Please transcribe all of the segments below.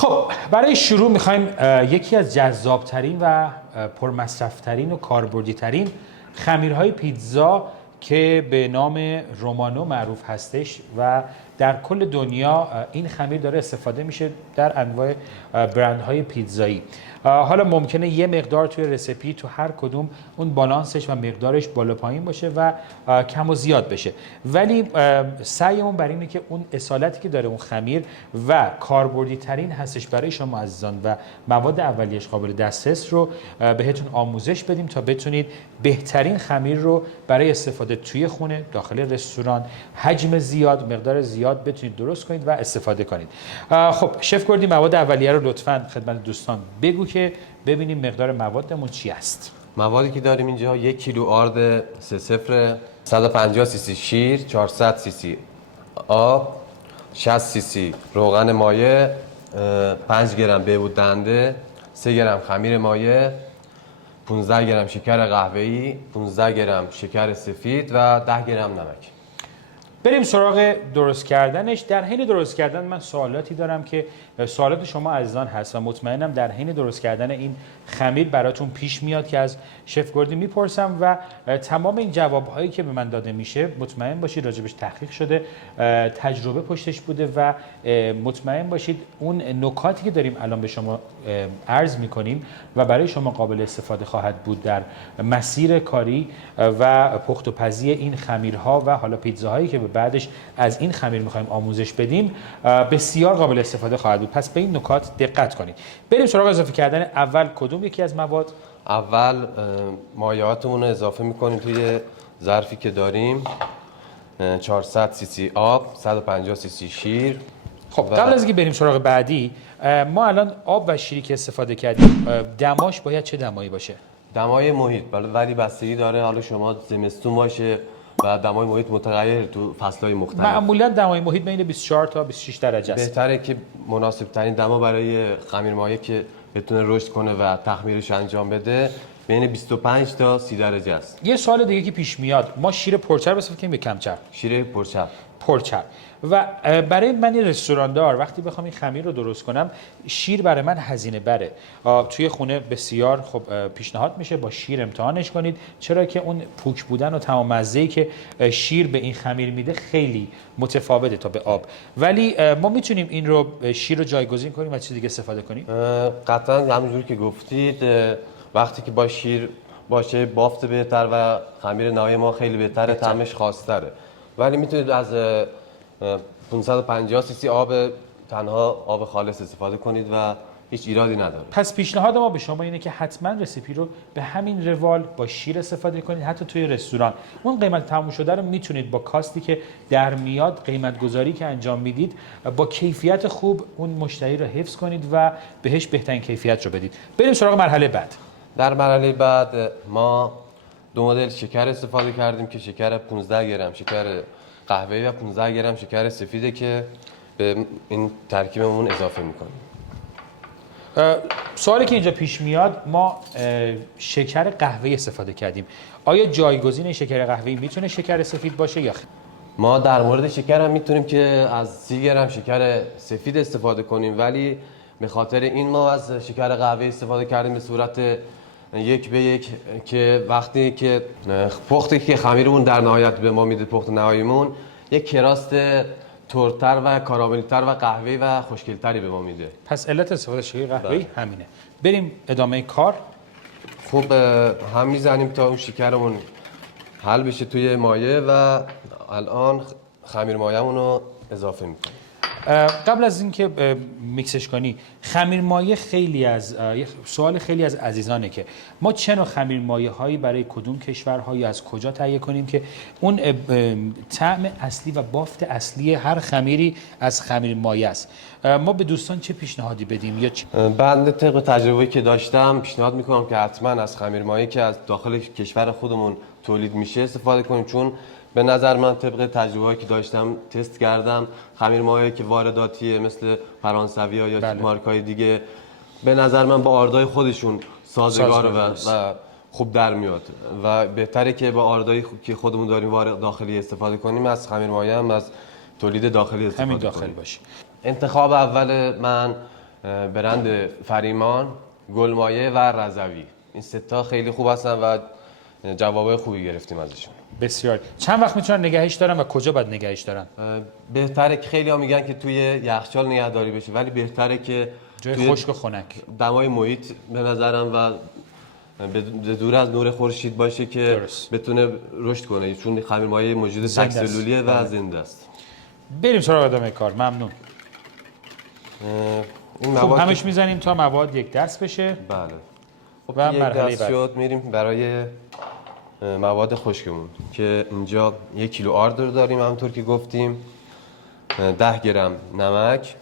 خب برای شروع میخوایم یکی از جذابترین و پرمصرفترین و کاربردیترین خمیرهای پیتزا که به نام رومانو معروف هستش و در کل دنیا این خمیر داره استفاده میشه در انواع برندهای پیتزایی. حالا ممکنه یه مقدار توی رسیپی تو هر کدوم اون بالانسش و مقدارش بالا پایین باشه و کم و زیاد بشه، ولی سعیمون بر اینه که اون اصالتی که داره اون خمیر و کاربردی ترین هستش برای شما عزیزان و مواد اولیه‌اش قابل دسترس رو بهتون آموزش بدیم تا بتونید بهترین خمیر رو برای استفاده توی خونه، داخل رستوران، حجم زیاد، مقدار زیاد بتونید درست کنید و استفاده کنید. خب شف گردی مواد اولیه رو لطفاً خدمت دوستان بگو که ببینیم مقدار موادمون چی است. موادی که داریم اینجا 1 کیلو آرد 3-0، 150 سی سی شیر، 400 سی سی آب، 60 سی سی روغن مایع، 5 گرم بیهود دنده، 3 گرم خمیر مایع، 15 گرم شکر قهوه‌ای، 15 گرم شکر سفید و 10 گرم نمک. بریم سراغ درست کردنش. در حین درست کردن من سوالاتی دارم که سوالات شما عزیزان هست و مطمئنم در حین درست کردن این خمیر براتون پیش میاد که از شف گردی میپرسم و تمام این جوابهایی که به من داده میشه مطمئن باشید راجبش تحقیق شده، تجربه پشتش بوده و مطمئن باشید اون نکاتی که داریم الان به شما عرض میکنیم و برای شما قابل استفاده خواهد بود در مسیر کاری و پخت و پزی این خمیرها و حالا پیتزاهایی که بعدش از این خمیر میخوایم آموزش بدیم بسیار قابل استفاده خواهد بود. پس به این نکات دقت کنید. بریم سراغ اضافه کردن اول کدوم یکی از مواد؟ اول مایعاتمون رو اضافه میکنیم توی ظرفی که داریم. 400 سی سی آب، 150 سی سی شیر. خب قبل از اینکه بریم سراغ بعدی، ما الان آب و شیری که استفاده کردیم دماش باید چه دمایی باشه؟ دمای محیط، ولی بستگی داره حالا شما زمستون باشه و دمای محیط متغیر تو فصل‌های مختلف. معمولا دمای محیط بین 24 تا 26 درجه است. بهتره که مناسب ترین دما برای خمیر مایع که بتونه رشد کنه و تخمیرش انجام بده بین 25 تا 30 درجه است. یه سوال دیگه که پیش میاد، ما شیر پرچرب استفاده کنیم یا کمچرب؟ شیر پرچرب. پرچرب. و برای من رستوراندار وقتی بخوام این خمیر رو درست کنم، شیر برای من هزینه بره. توی خونه بسیار خب پیشنهاد میشه با شیر امتحانش کنید، چرا که اون پوک بودن و تمام مزه‌ای که شیر به این خمیر میده خیلی متفاوته تا به آب. ولی ما میتونیم این رو شیر رو جایگزین کنیم و چیز دیگه استفاده کنیم؟ قطعا همونجوری که گفتید وقتی که با شیر باشه بافت بهتر و خمیر نهایی ما خیلی بهتره، طعمش خاص‌تره. ولی میتونید از 550 سی سی آب تنها آب خالص استفاده کنید و هیچ ایرادی نداره. پس پیشنهاد ما به شما اینه که حتما رسیپی رو به همین روال با شیر استفاده کنید. حتی توی رستوران اون قیمت تموم شده رو میتونید با کاستی که در میاد، قیمت گذاری که انجام میدید، با کیفیت خوب اون مشتری رو حفظ کنید و بهش بهترین کیفیت رو بدید. بریم سراغ مرحله بعد. در مرحله بعد ما 2 مدل شکر استفاده کردیم که شکر 15 گرم شکر قهوه‌ای و 15 گرم شکر سفیده که به این ترکیبمون اضافه میکنیم. سوالی که اینجا پیش میاد، ما شکر قهوه‌ای استفاده کردیم. آیا جایگزین شکر قهوه‌ای میتونه شکر سفید باشه یا خیر؟ ما در مورد شکر هم میتونیم که از 30 گرم شکر سفید استفاده کنیم، ولی به خاطر این ما از شکر قهوه‌ای استفاده کردیم به صورت 1 به 1 که وقتی که پختی که خمیرمون در نهایت به ما میده، پخت نهاییمون یک کراست ترتر و کاراملی‌تر و قهوه‌ای و خوشگل‌تری به ما میده. پس علت استفاده شکر قهوه‌ای همینه. بریم ادامه کار. خوب هم میزنیم تا اون شکرمون حل بشه توی مایع و الان خمیر مایعمون رو اضافه میکنیم. قبل از اینکه میکسش کنی، خمیر مایع سوال خیلی از عزیزانه که ما چه نوع خمیر مایع هایی برای کدوم کشورها یا از کجا تهیه کنیم که اون طعم اصلی و بافت اصلی هر خمیری از خمیر مایع است. ما به دوستان چه پیشنهادی بدیم یا بنده طبق تجربه‌ای که داشتم پیشنهاد میکنم که حتما از خمیر مایعی که از داخل کشور خودمون تولید میشه استفاده کنیم، چون به نظر من طبق تجربه‌ای که داشتم تست کردم خمیر مایعی که وارداتیه مثل فرانسوی‌ها یا مارکای دیگه به نظر من با آردای خودشون سازگار و خوب در میاد و بهتره که با آردایی که خودمون داریم داخلی استفاده کنیم. از خمیر مایع هم از تولید داخلی استفاده همین داخل کنیم. باشه. انتخاب اول من برند فریمان، گلمایه و رضوی. این سه تا خیلی خوب هستن و جوابای خوبی گرفتیم ازشون. بسیار. چند وقت میتونن نگهش دارن و کجا باید نگهش دارن؟ بهتره که خیلی ها میگن که توی یخچال نگهداری بشه، ولی بهتره که جای خشک و خنک، دمای محیط به نظرم و دور از نور خورشید باشه که درست. بتونه رشد کنه، چون خمیرمایه موجود تک سلولیه و زنده است. بریم سراغ ادامه کار. ممنون. این خب مواد همش میزنیم تا مواد یک دست بشه. بله. خب و یک مرحله دست بعد شد، میریم برای مواد خشکمون که اینجا 1 کیلو آرد رو داریم همونطور که گفتیم، 10 گرم نمک،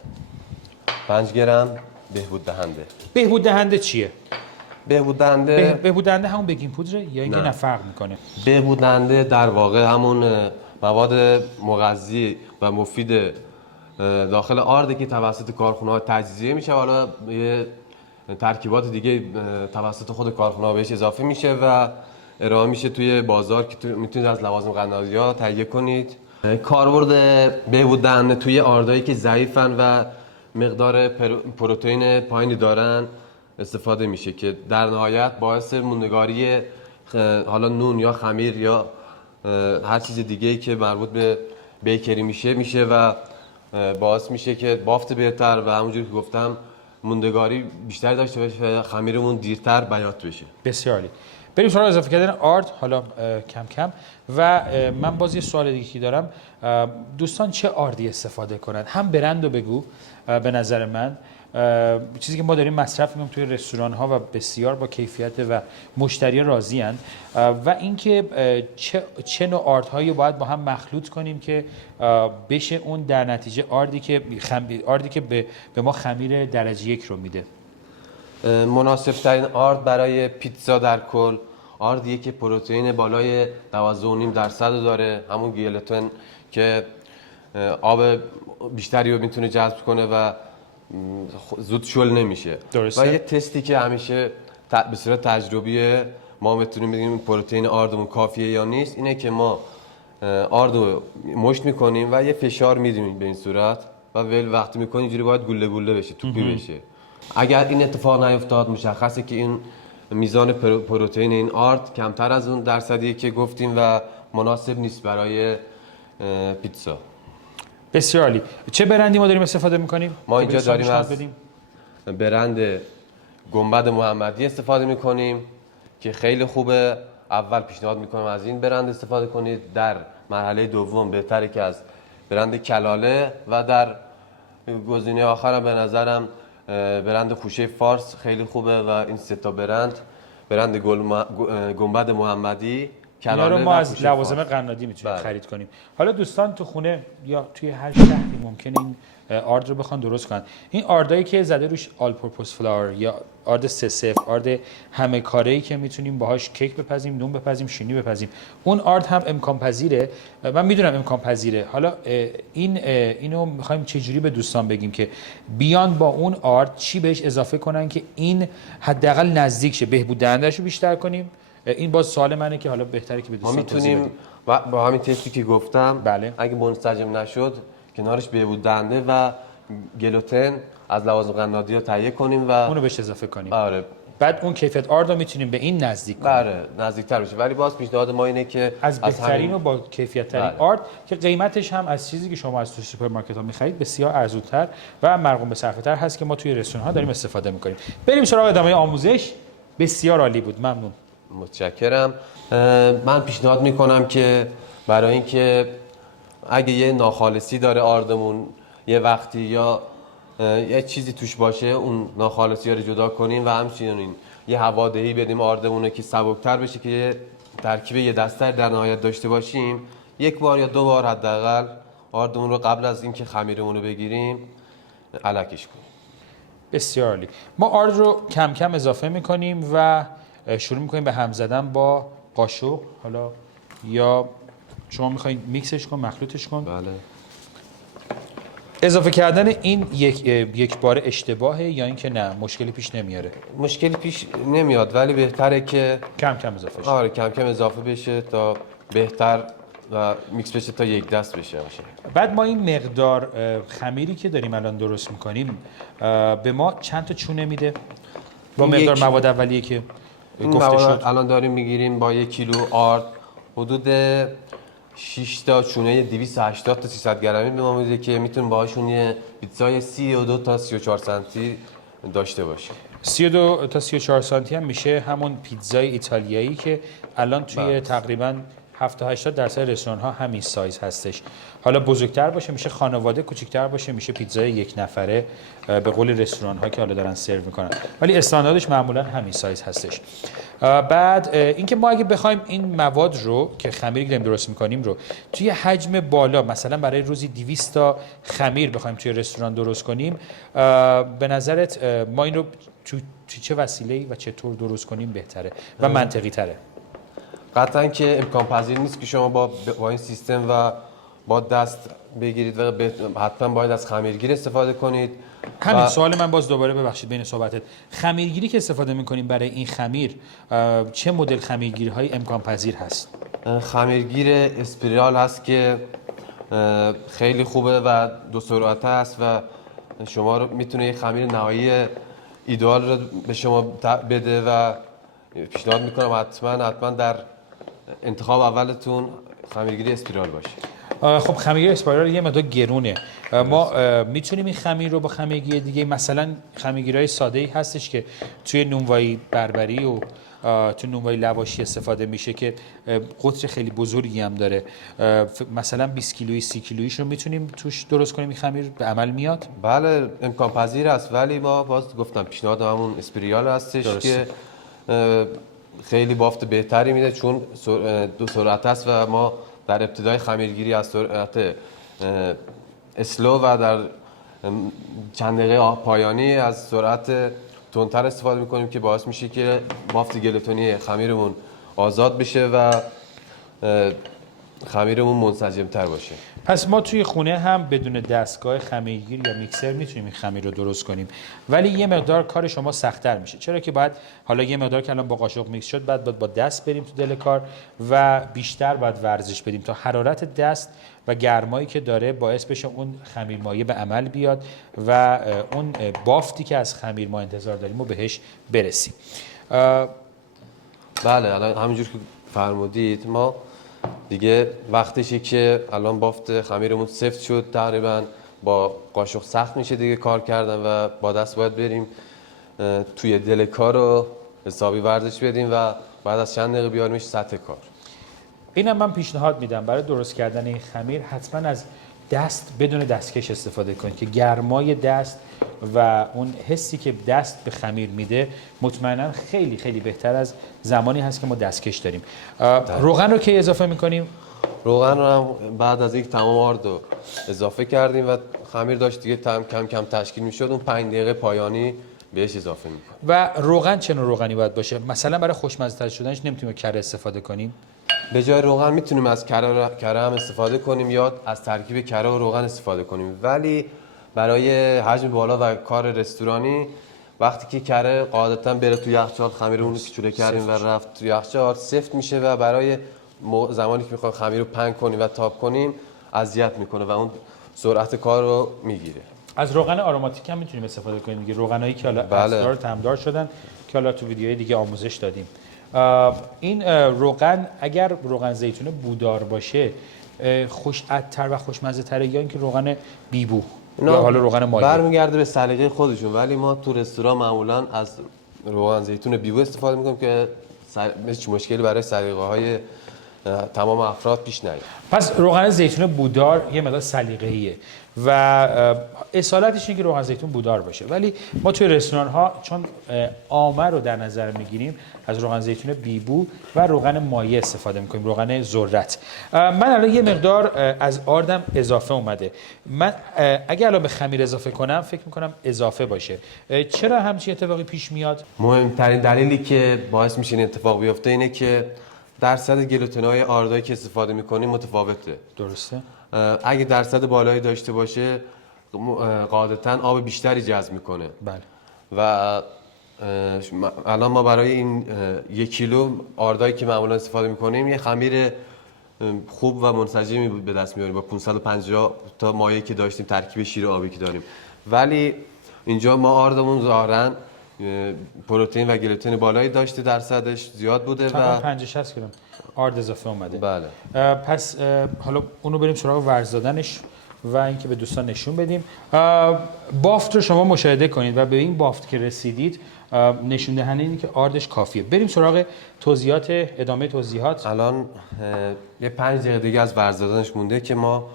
5 گرم بهبود دهنده. بهبود دهنده چیه؟ بهبود دهنده بهبود دهنده همون بیکینگ پودره یا اینکه نه فرق میکنه؟ بهبود دهنده در واقع همون مواد مغذی و مفید داخل آرده که توسط کارخونه‌ها تجزیه میشه، حالا یه ترکیبات دیگه توسط خود کارخونه‌ها بهش اضافه میشه و ارائه میشه توی بازار که میتونید از لوازم قنادی‌ها تهیه کنید. کاربرد بهبود دهنده توی آردایی که ضعیفن و مقدار پروتئین پایینی دارن استفاده میشه که در نهایت باعث موندگاری حالا نون یا خمیر یا هر چیز دیگه‌ای که مربوط به بیکری میشه و باعث میشه که بافت بهتر و همونجوری که گفتم موندگاری بیشتر داشته باشه و خمیرمون دیرتر بیات بشه. بسیار عالی. بریم سراغ اضافه کردن آرد حالا کم کم. و من باز یه سوال دیگه که دارم، دوستان چه آردی استفاده کنند؟ هم برند رو بگو. به نظر من چیزی که ما داریم مصرف می‌کنیم توی رستوران ها و بسیار با کیفیت و مشتری راضی ان، و اینکه چه نوع آردهایی باید با هم مخلوط کنیم که بشه اون در نتیجه آردی که به ما خمیر درجه 1 رو میده. مناسب ترین آرد برای پیتزا در کل آردیه که پروتئین بالای 12.5% داره، همون گیلتون که آب بیشتری رو میتونه جذب کنه و زود شل نمیشه. درسته. و یه تستی که همیشه به صورت تجربی ما میتونیم بگیم پروتئین آردمون کافیه یا نیست، اینه که ما آرد رو مشت میکنیم و یه فشار میدیم به این صورت و وقتی میکنیم اینجوری باید گوله گوله بشه، توپی بشه. اگر این اتفاق نیفتاد مشخصه که این میزان پروتئین این آرد کمتر از اون درصدیه که گفتیم و مناسب نیست برای پیتزا. بسیار عالی. چه برندی ما داریم استفاده میکنیم؟ ما اینجا داریم از برند گنبد محمدی استفاده میکنیم که خیلی خوبه. اول پیشنهاد میکنم از این برند استفاده کنید. در مرحله دوم بهتره که از برند کلاله و در گزینه آخرم به نظرم برند خوشه فارس خیلی خوبه و این سه تا برند گنبد محمدی، اینا رو ما از لوازم قنادی میتونیم خرید کنیم. حالا دوستان تو خونه یا توی هر شهری ممکنه این آرد رو بخوان درست کنن. این آردایی که زده روش آل پورپوز فلاور یا آرد 3-0، آرد همه کاره‌ای که میتونیم باهاش کیک بپزیم، نون بپزیم، شیرینی بپزیم، اون آرد هم امکان پذیره. من میدونم امکان پذیره. حالا اینو میخوایم چجوری به دوستان بگیم که بیان با اون آرد چی بهش اضافه کنن که این حداقل نزدیک شه، بهبود دهنده‌شو بیشتر کنیم. این باز سوال منه که حالا بهتره که به دوستان میتونیم با همین تستی که گفتم بله. اگه منسجم نشد کنارش بهبود دهنده و گلوتن از لوازم قنادی تهیه کنیم و اونو بهش اضافه کنیم. آره. بعد اون کیفیت آرد رو میتونیم به این نزدیک کنیم. آره نزدیکتر بشه، ولی باز پیشنهاد ما اینه که از بهترین و با کیفیت ترین بله. آرد که قیمتش هم از چیزی که شما از تو سوپرمارکت ها میخرید بسیار ارزان‌تر و مرغوم به صرفه تر هست که ما توی رستوران ها داریم استفاده میکنیم. بریم سراغ ادامه آموزش. بسیار عالی بود. ممنون. متشکرم. من پیشنهاد میکنم که برای اینکه اگه یه ناخالصی داره آردمون یه وقتی یا یه چیزی توش باشه اون ناخالصی رو جدا کنیم و همچنین یه هوادهی بدیم آردمون که سبکتر بشه که یه ترکیب یه دستر در نهایت داشته باشیم. 1 بار یا 2 بار حداقل آردمون رو قبل از اینکه خمیرمون رو بگیریم الکش کنیم. بسیار عالی. ما آرد رو کم کم اضافه میکنیم و شروع میکنیم به هم زدن با قاشق. حالا یا شما میخواین میکسش کن، مخلوطش کن. بله. اضافه کردن این یک بار اشتباهه یا اینکه نه مشکلی پیش نمیاره؟ مشکلی پیش نمیاد ولی بهتره که کم کم اضافه شه. آره کم کم اضافه بشه تا بهتر و میکس بشه تا یک دست بشه. بعد ما این مقدار خمیری که داریم الان درست میکنیم به ما چند تا چونه میده با مقدار مواد اولیه که گفته شد؟ الان داریم میگیریم با 1 کیلو آرد حدود 6 تا چونه 280 تا 300 گرمی به ما میده که میتونیم باهاشون یه پیتزای 32 تا 34 سانتی داشته باشیم. 32 تا 34 سانتی هم میشه همون پیتزای ایتالیایی که الان توی تقریبا 70-80% رستوران ها همین سایز هستش. حالا بزرگتر باشه میشه خانواده، کوچیک‌تر باشه میشه پیتزای یک نفره به قول رستوران ها که حالا دارن سرو میکنن، ولی استانداردش معمولا همین سایز هستش. بعد اینکه ما اگه بخوایم این مواد رو که خمیر داریم درست میکنیم رو توی حجم بالا، مثلا برای روزی 200 تا خمیر بخوایم توی رستوران درست کنیم، به نظرت ما این رو تو چه وسیله‌ای و چطور درست کنیم بهتره و منطقی تره؟ قطعا که امکان پذیر نیست که شما با این سیستم و با دست بگیرید و حتما باید از خمیرگیر استفاده کنید. همین سوال من باز دوباره ببخشید بین صحبتت، خمیرگیری که استفاده می‌کنیم برای این خمیر چه مدل خمیرگیری های امکان پذیر هست؟ خمیرگیر اسپیرال هست که خیلی خوبه و 2 سرعته است و شما رو میتونه یه خمیر نهایی ایدئال رو به شما بده و پیشنهاد میکنم حتما در انتخاب اولتون خمیرگیری اسپیرال باشه. خب خمیرگیری اسپیرال یه مقدار گرونه. ما میتونیم این خمیر رو با خمیرگیری دیگه، مثلا خمیرگیری‌های ساده‌ای هستش که توی نونوایی بربری و تو نونوایی لواشی استفاده میشه که قطر خیلی بزرگی هم داره، مثلا 20 کیلویی 30 کیلوییش رو میتونیم توش درست کنیم این خمیر به عمل میاد؟ بله امکان پذیر است، ولی ما باز گفتم پیشنهاد همون اسپیرال هستش که خیلی بافت بهتری میده چون 2 سرعت است و ما در ابتدای خمیرگیری از سرعت اسلو و در چند دقیقه پایانی از سرعت تندتر استفاده میکنیم که باعث میشه که بافت گلوتونی خمیرمون آزاد بشه و خمیرمون منسجم‌تر باشه. پس ما توی خونه هم بدون دستگاه خمیرگیر یا میکسر میتونیم این خمیر رو درست کنیم، ولی یه مقدار کار شما سخت‌تر میشه، چرا که باید حالا یه مقدار که الان با قاشق میکس شد بعد با دست بریم تو دل کار و بیشتر باید ورزش بدیم تا حرارت دست و گرمایی که داره باعث بشه اون خمیرمایه به عمل بیاد و اون بافتی که از خمیر ما انتظار داریم و بهش برسیم. بله الان همینجور که فرمودید ما دیگه وقتشه که الان بافت خمیرمون سفت شد، تقریبا با قاشق سخت میشه دیگه کار کردن و با دست باید بریم توی دل کار رو حسابی ورزش بدیم و بعد از چند دقیقه بیاریمش سطح کار. اینم من پیشنهاد میدم برای درست کردن این خمیر حتما از دست بدون دستکش استفاده کنید که گرمای دست و اون حسی که دست به خمیر میده مطمئنا خیلی خیلی بهتر از زمانی هست که ما دستکش داریم. روغن رو که اضافه میکنیم؟ روغن رو هم بعد از یک تمام آرد رو اضافه کردیم و خمیر داشت دیگه کم کم تشکیل میشد، اون 5 دقیقه پایانی بهش اضافه میکنیم. و روغن چه نوع روغنی باید باشه؟ مثلا برای خوشمزه شدنش نمیتونیم کره استفاده کنیم؟ به جای روغن میتونیم از کره هم استفاده کنیم یا از ترکیب کره و روغن استفاده کنیم، ولی برای حجم بالا و کار رستورانی وقتی که کره قاعدتا بره تو یخچال خمیرمون رو کوچوله کردیم و رفت تو یخچال سفت میشه و برای زمانی که میخوایم خمیر رو پنگ کنیم و تاب کنیم اذیت میکنه و اون سرعت کار رو میگیره. از روغن آروماتیک هم میتونیم استفاده کنیم دیگه، روغنایی که حالا اسرار طعمدار شدن که حالا تو ویدیوهای دیگه آموزش دادیم. این روغن اگر روغن زیتون بودار باشه خوش عطر و خوشمزه تره یا اینکه روغن بیبو یا حالا روغن مایع؟ برمیگرده به سلیقه خودشون، ولی ما تو رستوران معمولا از روغن زیتون بیبو استفاده میکنیم که هیچ مشکلی برای سلیقه های تمام افراد پیش نیاد. پس روغن زیتون بودار یه مقدار سلیقه‌ایه و اصالتش اینه که روغن زیتون بودار باشه، ولی ما توی رستوران ها چون عامه رو در نظر میگیریم از روغن زیتون بیبو و روغن مایع استفاده میکنیم، روغن ذرت. من الان یه مقدار از آردم اضافه اومده، من اگه الان به خمیر اضافه کنم فکر میکنم اضافه باشه. چرا همچین اتفاقی پیش میاد؟ مهمترین دلیلی که باعث میشه این اتفاق بیفته اینه که درصد گلوتن‌های آردایی که استفاده می‌کنیم متفاوته. درسته؟ اگه درصد بالایی داشته باشه قاعدتاً آب بیشتری جذب میکنه. بله. و الان ما برای این 1 کیلو آردایی که معمولا استفاده می‌کنیم یه خمیر خوب و منسجمی به دست میاریم با 550 تا مایه که داشتیم، ترکیب شیر آبی که داریم. ولی اینجا ما آردمون ظاهراً پروتئین و گلوتن بالایی داشته، درصدش زیاد بوده و 50-60 گرم آرد اضافه اومده. بله. پس حالا اونو بریم سراغ ورز دادنش و اینکه به دوستان نشون بدیم. بافت رو شما مشاهده کنید و به این بافت که رسیدید نشون دهنده اینه که آردش کافیه. بریم سراغ توضیحات، ادامه توضیحات. الان یه 5 دقیقه دیگه از ورز دادنش مونده که ما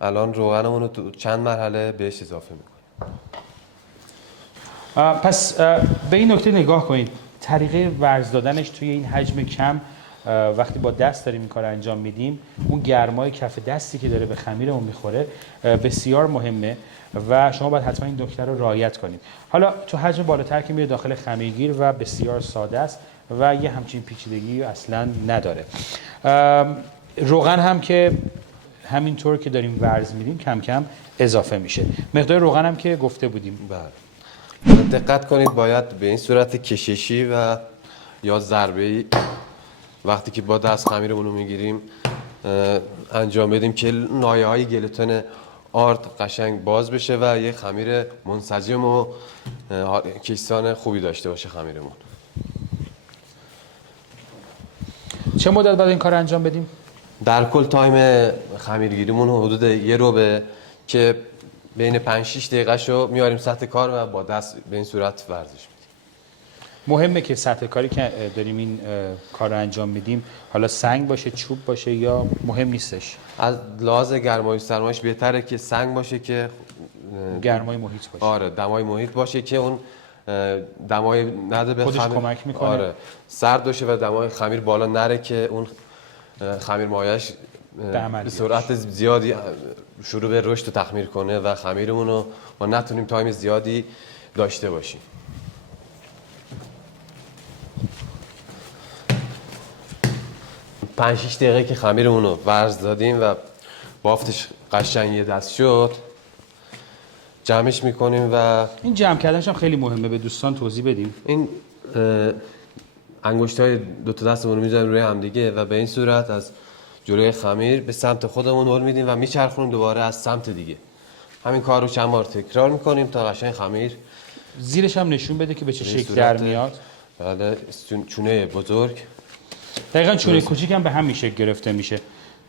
الان روغنمون رو تو چند مرحله بهش اضافه میکنیم. پس به این نکته نگاه کنید، طریقه ورز دادنش توی این حجم کم وقتی با دست داریم این کار انجام میدیم، اون گرمای کف دستی که داره به خمیرمون میخوره بسیار مهمه و شما باید حتما این نکته رو رعایت کنید. حالا تو حجم بالاتر که میره داخل خمیرگیر و بسیار ساده است و یه همچین پیچیدگی اصلا نداره. روغن هم که همینطور که داریم ورز میدیم کم کم اضافه میشه. مقدار روغن هم که گفته بودیم. بله. دقت کنید باید به این صورت کششی و یا ضربه‌ای وقتی که با دست خمیرمون رو میگیریم انجام بدیم که نایه‌های گلوتن آرد قشنگ باز بشه و یه خمیر منسجم و کیسان خوبی داشته باشه خمیرمون. چه مدت بعد این کار انجام بدیم؟ در کل تایم خمیرگیریمون حدود 1 ربع که بین 5-6 دقیقه شو میاریم سطح کار و با دست به این صورت ورزش میدیم. مهمه که سطح کاری که داریم این کار رو انجام میدیم حالا سنگ باشه، چوب باشه یا مهم نیستش. از لحاظ گرمایش سرمایش بهتره که سنگ باشه که گرمای محیط باشه. آره دمای محیط باشه که اون دمای نده به خودش خمیر کمک میکنه. آره سرد باشه و دمای خمیر بالا نره که اون خمیر مایش به سرعت زیادی شروع به رشد و تخمیر کنه و خمیرمون رو ما نتونیم تایم زیادی داشته باشیم. پنج 6 دقیقه که خمیرمون رو ورز دادیم و بافتش قشنگ یه دست شد جمعش میکنیم و این جمع کردنش هم خیلی مهمه، به دوستان توضیح بدیم. این انگشتای دو تا دستمون رو میذاریم روی هم دیگه و به این صورت از جلوی خمیر به سمت خودمون هل میدیم و میچرخونیم دوباره از سمت دیگه. همین کار رو چند بار تکرار میکنیم تا قشنگ خمیر زیرش هم نشون بده که به چه شکل در میاد. بله چونه بزرگ دقیقاً چونه کوچیک هم به همین شکل گرفته میشه.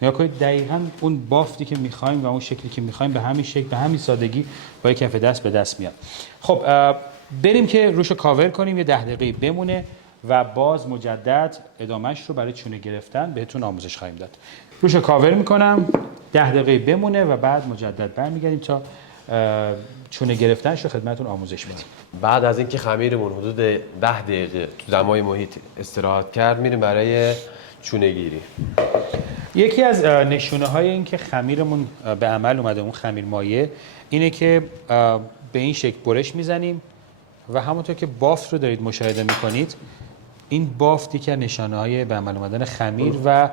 نگاه کنید دقیقاً اون بافتی که میخوایم و اون شکلی که میخوایم به همین شکل به همین سادگی با کف دست به دست میاد. خب بریم که روشو کاور کنیم، یه 10 دقیقه بمونه و باز مجدد ادامهش رو برای چونه گرفتن بهتون آموزش خواهیم داد. روشو کاور میکنم 10 دقیقه بمونه و بعد مجدد برمیگردیم تا چونه گرفتنش رو خدمتتون آموزش بدیم. بعد از اینکه خمیرمون حدود 10 دقیقه تو دمای محیط استراحت کرد میریم برای چونه گیری. یکی از نشونه های این که خمیرمون به عمل اومده، اون خمیر مایه، اینه که به این شکل برش میزنیم و همونطور که بافت رو دارید مشاهده میکنید این بافتی که نشانه های به عمل اومدن خمیر و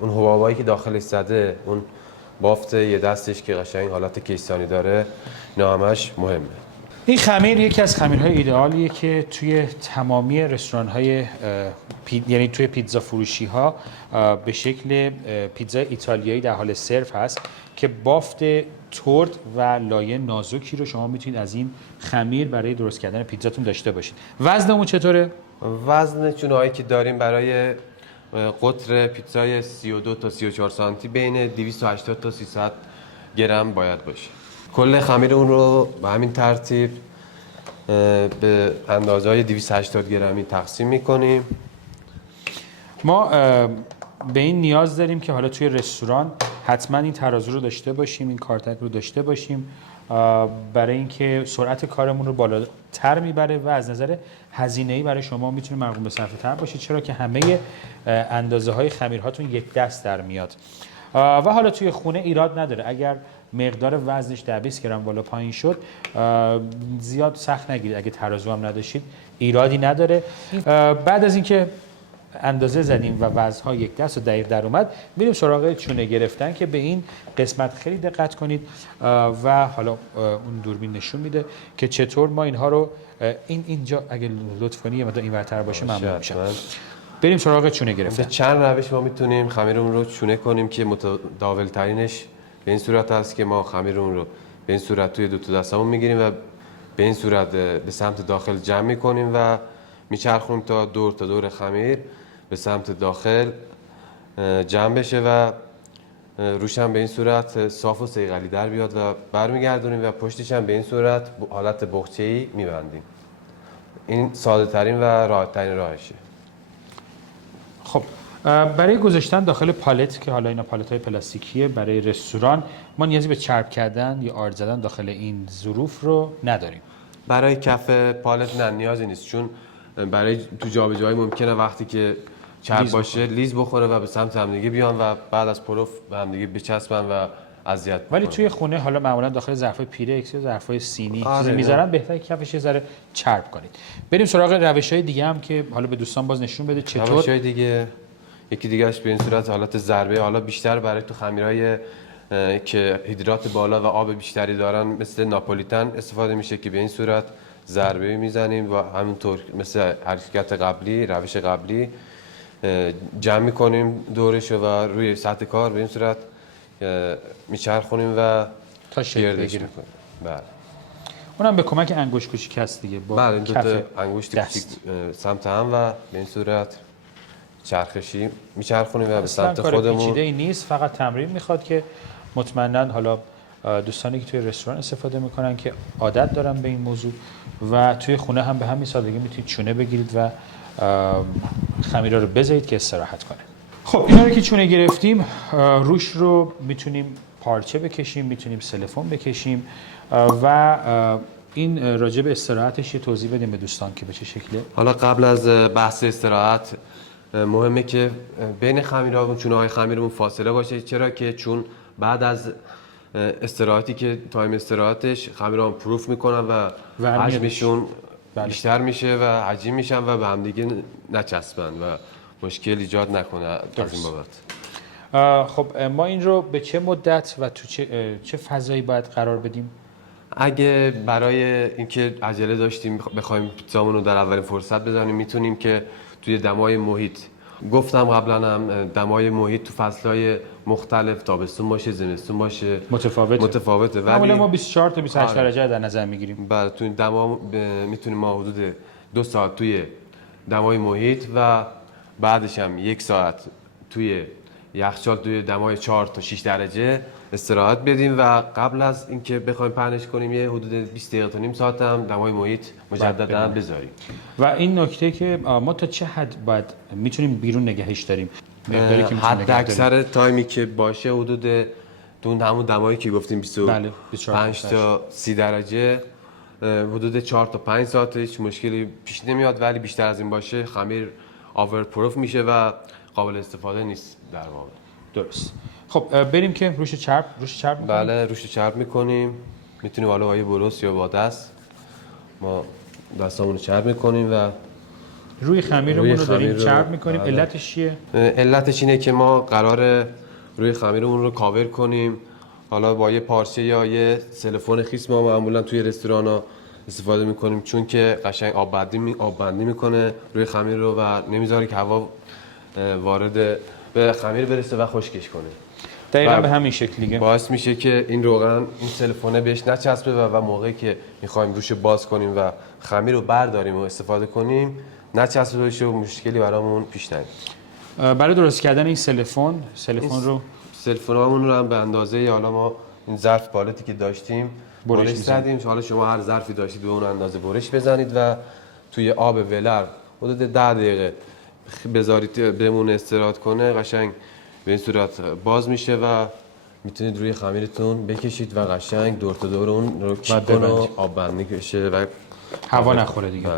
اون حبابایی که داخلش زده، اون بافت یه دستش که قشنگ حالت کیسانی داره، نامش مهمه. این خمیر یکی از خمیرهای ایدئالیه که توی تمامی رستوران‌های یعنی توی پیتزا فروشی ها به شکل پیتزا ایتالیایی در حال سرو هست که بافت ترد و لایه نازکی رو شما میتونید از این خمیر برای درست کردن پیتزاتون داشته باشید. وزنمون چطوره؟ وزن چونه‌هایی که داریم برای قطر پیتزای 32 تا 34 سانتی بین 280 تا 300 گرم باید باشه. کل خمیر اون رو به همین ترتیب به اندازه‌های 280 گرمی تقسیم می‌کنیم. ما به این نیاز داریم که حالا توی رستوران حتما این ترازو رو داشته باشیم، این کارتک رو داشته باشیم برای اینکه سرعت کارمون رو بالاتر میبره و از نظر هزینه‌ای برای شما میتونه مرغوم به صرفه تر باشه، چرا که همه اندازه های خمیرهاتون یک دست در میاد. و حالا توی خونه ایراد نداره اگر مقدار وزنش 10-20 گرم بالا پایین شد، زیاد سخت نگیرید. اگه ترازو هم نداشتید ایرادی نداره. بعد از اینکه اندازه زدیم و وزن‌ها یک دست و دقیق در اومد، میریم سراغ چونه گرفتن که به این قسمت خیلی دقت کنید و حالا اون دوربین نشون میده که چطور ما اینها رو اینجا اگه لطف کنی یه مقدار اینورتر باشه ممنون میشم. بریم سراغ چونه به گرفتن. چند روش ما میتونیم خمیرمون رو چونه کنیم که متداول ترینش به این صورت هست که ما خمیرمون رو به این صورت توی دو تا دستمون میگیریم و به این صورت به سمت داخل جمع میکنیم و میچرخونیم تا دور خمیر به سمت داخل جمع بشه و روش هم به این صورت صاف و صیقلی در بیاد و برمیگردونیم و پشتش هم به این صورت حالت بخچه‌ای میبندیم. این ساده ترین و راحت ترین راهشه. خب برای گذاشتن داخل پالت که حالا اینا پالت های پلاستیکیه برای رستوران، ما نیازی به چرب کردن یا آرد زدن داخل این ظروف رو نداریم. برای کف پالت نه نیازی نیست، چون برای تو جابجایی ممکنه وقتی که چرب باشه لیز بخوره و به سمت همدیگه بیان و بعد از پروف به همدیگه بچسبن و اذیت ولی کنن. توی خونه حالا معمولا داخل ظرفای پیرکس یا ظرفای سینی آره، چیزی میذارن، بهتره کفش یه ذره چرب کنید. بریم سراغ روش‌های دیگه هم که حالا به دوستان باز نشون بده چطور. روش‌های دیگه یکی دیگه‌اش به این صورت حالت ضربه، حالا بیشتر برای تو خمیرهای که هیدرات بالا و آب بیشتری دارن مثل ناپولیتن استفاده میشه که به این صورت ضربه میزنیم و همونطور مثل حرکت قبلی، روش قبلی جمع میکنیم دورش و روی سطح کار به این صورت میچرخونیم و تا شکل بگیره. بله. اونم به کمک انگشت کوچیک هست دیگه، با بله، دو تا کف انگشت کوچیک سمت هم و به این صورت چرخشی میچرخونیم و به سمت کار خودمون. پیچیده‌ای نیست، فقط تمرین میخواد که مطمئناً حالا دوستانی که توی رستوران استفاده میکنن که عادت دارن به این موضوع و توی خونه هم به همین سادگی میتونید چونه بگیرید و خمیرا رو بذارید که استراحت کنه. خب اینا رو که چونه گرفتیم، روش رو میتونیم پارچه بکشیم، میتونیم سلفون بکشیم و این راجع به استراحتش یه توضیح بدیم به دوستان که به چه شکله. حالا قبل از بحث استراحت مهمه که بین خمیرها و چونه‌های خمیرمون فاصله باشه، چرا که چون بعد از استراحتی که تایم استراحتش خمیرها پروف میکنن و حجمشون بیشتر میشه و حجیم میشن و به همدیگه نچسبن و مشکل ایجاد نکنه از این بابت. خب ما این رو به چه مدت و تو چه فضایی باید قرار بدیم؟ اگه برای اینکه عجله داشتیم بخوایم پیتزامون رو در اولین فرصت بزنیم، میتونیم که توی دمای محیط، گفتم قبلا هم دمای محیط تو فصلهای مختلف، تابستون باشه زمستون باشه متفاوته ولی معمولا ما 24 تا 28 درجه در نظر میگیریم. بله، تو این دما میتونیم ما حدود 2 ساعت توی دمای محیط و بعدش هم 1 ساعت توی یخچال توی دمای 4 تا 6 درجه استراحت بدیم و قبل از اینکه بخوایم پهنش کنیم یه حدود 20 دقیقه تا نیم ساعت هم دمای محیط مجددا بذاریم. و این نکته که ما تا چه حد باید میتونیم بیرون نگهش داریم؟ حد اکثر تایمی که باشه حدود همون دمایی که گفتیم 25 تا 30 درجه، حدود 4 تا 5 ساعت هیچ مشکلی پیش نمیاد، ولی بیشتر از این باشه خمیر آور پروف میشه و قابل استفاده نیست در واقع. درست. خب بریم که روش چرب میکنیم. بله، روش چرب میکنیم. میتونیم حالا با یه بروس یا با دست، ما دستامون رو چرب میکنیم و روی خمیرمون رو داریم چرب میکنیم. علتش چیه؟ علتش اینه که ما قراره روی خمیرمون رو کاور کنیم، حالا با یه پارچه یا یه سلفون خیس ما معمولا توی رستورانا استفاده میکنیم، چون که قشنگ آب بندی میکنه روی خمیر رو و نمیذاره که هوا وارد به خمیر برسه و خشکش کنه. دقیقاً به همین شکل دیگه باعث میشه که این روغن، این سلفونه بهش نچسبه و موقعی که میخوایم روش باز کنیم و خمیر رو برداریم و استفاده کنیم نچسبه بشه و مشکلی برامون پیش نیاد. برای درست کردن این سلفونمون رو هم به اندازه، حالا ما این ظرف پالتی که داشتیم برش زدیم، حالا شما هر ظرفی داشتید به اون اندازه برش بزنید و توی آب ولر حدود 10 دقیقه بذارید بمونه استراحت کنه، قشنگ به این صورت باز میشه و میتونید روی خمیرتون بکشید و قشنگ دور تا دور اون رو کیک کنه و آب بندی بشه و هوا نخوره دیگه.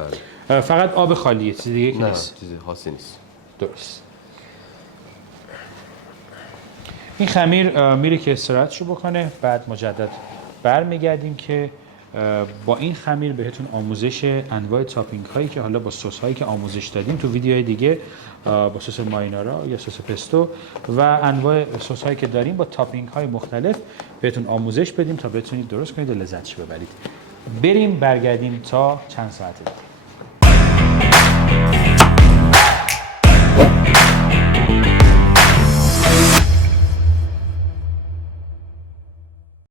فقط آب خالیه، چیز دیگه نیست. چیز خاصی نیست. درست. این خمیر میره که استراحتشو بکنه، بعد مجدد برمیگردیم که با این خمیر بهتون آموزش انواع تاپینگ هایی که حالا با سس هایی که آموزش دادیم تو ویدیوهای دیگه، با سس ماینارا یا سس پستو و انواع سس هایی که داریم با تاپینگ های مختلف بهتون آموزش بدیم تا بتونید درست کنید و لذتش ببرید. بریم برگردیم تا چند ساعت دیگه.